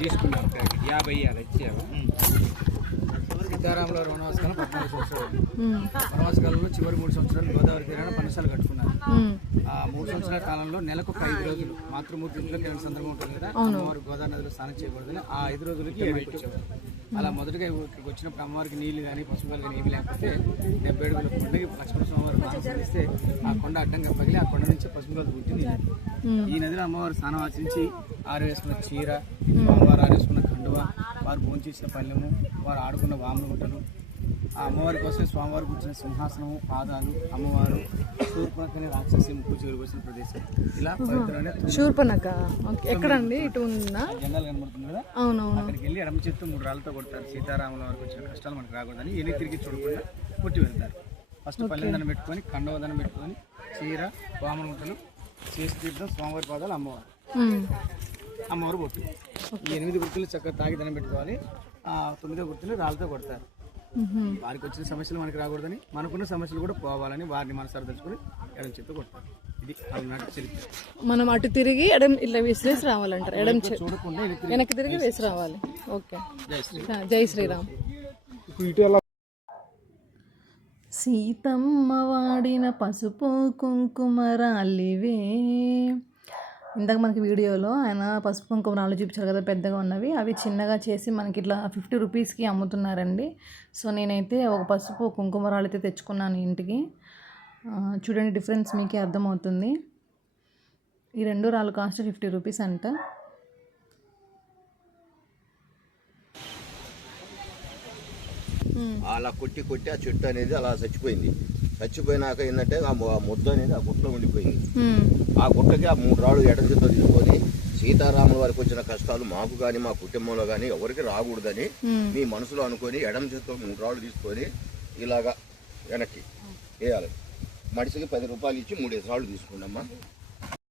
తీసుకున్నాం 50 ఇచ్చాము. సీతారాముల వనవాసకాలం 14 సంవత్సరాలు. వనవాసకాలంలో చివరి 3 సంవత్సరాలు గోదావరి తీరాన పనసాలు కట్టుకున్నారు. ఆ 3 సంవత్సరాల కాలంలో నెలకు 5 రోజులు మాతృమూర్తి ఇంట్లోకి వెళ్ళిన సందర్భం ఉంటుంది కదా, అమ్మవారు గోదావరి నదిలో స్నానం చేయకూడదని ఆ 5 రోజులకి వచ్చేవారు. అలా మొదటగా ఇక్కడికి వచ్చినప్పుడు అమ్మవారికి నీళ్లు కానీ పశువులు కానీ ఏమి లేకపోతే 70 అడుగుల కొండకి లక్ష్మణ స్వామివారు మానసిస్తే ఆ కొండ అడ్డంగా పగిలి ఆ కొండ నుంచి పశువులు పుట్టింది. ఈ నదిలో అమ్మవారు స్నానం ఆచరించి ఆరేసుకున్న చీర, అమ్మవారు ఆరేసుకున్న కండువ, వారు భోంచేసిన పల్లెము, వారు ఆడుకున్న వాముల గుట్టలు, ఆ అమ్మవారి కోసం స్వామివారు కూర్చున్న సింహాసనము, పాదాలు, అమ్మవారు శూర్పణఖ రాక్షసి ముక్కు చిగురుకొచ్చిన ప్రదేశం. ఇలా శూర్పణఖ ఎక్కడండి? ఇటు ఉందా? జెండాలు కనబడుతుంది కదా, అవునవును. అక్కడికి వెళ్ళి ఎడమ చేత్తో 3 రాళ్ళతో కొడతారు. సీతారాముల వారికి వచ్చిన కష్టాలు మనకు రాకూడదని ఎన్ని తిరిగి చూడకుండా కొట్టి వెళ్తారు. ఫస్ట్ పల్లెందనం పెట్టుకొని, కండవదనం పెట్టుకొని, చీర, వామన గుట్టలు, చేసి తీర్థం, స్వామివారి పాదాలు, అమ్మవారు బొట్టు. ఈ 8 గుర్తులు చక్కగా తాగి దండం పెట్టుకోవాలి. 9వ గుర్తులు రాళ్ళతో కొడతారు. వారికి వచ్చిన సమస్యలు మనకి రాకూడదని, మనకున్న సమస్యలు కూడా పోవాలని వారిని మన సరిదలుచుకొని ఎడం చేత్తో కొడతారు. ఇది అలనాటి చరిత్ర. మనం అటు తిరిగి ఎడం ఇలా వేసి రావాలంటారు. ఎడం చూడకుండా వెనక్కి తిరిగి వేసి రావాలి. ఓకే, జై శ్రీరామ్. సీతమ్మ వాడిన పసుపు కుంకుమ రాలివే. ఇందాక మనకి వీడియోలో ఆయన పసుపు కుంకుమ రాళ్ళు చూపించారు కదా, పెద్దగా ఉన్నవి. అవి చిన్నగా చేసి మనకి ఇట్లా 50 రూపీస్కి అమ్ముతున్నారండి. సో నేనైతే ఒక పసుపు కుంకుమ రాళ్ళు అయితే తెచ్చుకున్నాను ఇంటికి. చూడండి, డిఫరెన్స్ మీకే అర్థమవుతుంది. ఈ 2 రాళ్ళు కాస్ట్ 50 రూపీస్ అంట. అలా కొట్టి ఆ చెట్టు అనేది అలా చచ్చిపోయింది. చచ్చిపోయినాక ఏంటంటే ఆ ముద్ద అనేది ఆ గుట్టలో ఉండిపోయింది. ఆ గుట్టకి ఆ 3 రాళ్ళు ఎడం చేత్తో తీసుకొని సీతారాముల వారికి వచ్చిన కష్టాలు మాకు కానీ మా కుటుంబంలో కానీ ఎవరికి రాకూడదని మీ మనసులో అనుకొని ఎడం చేత్తో 3 రాళ్ళు తీసుకొని ఇలాగా వెనక్కి వేయాలి. మనిషికి 10 రూపాయలు ఇచ్చి 3 రాళ్ళు తీసుకున్నామ్మా.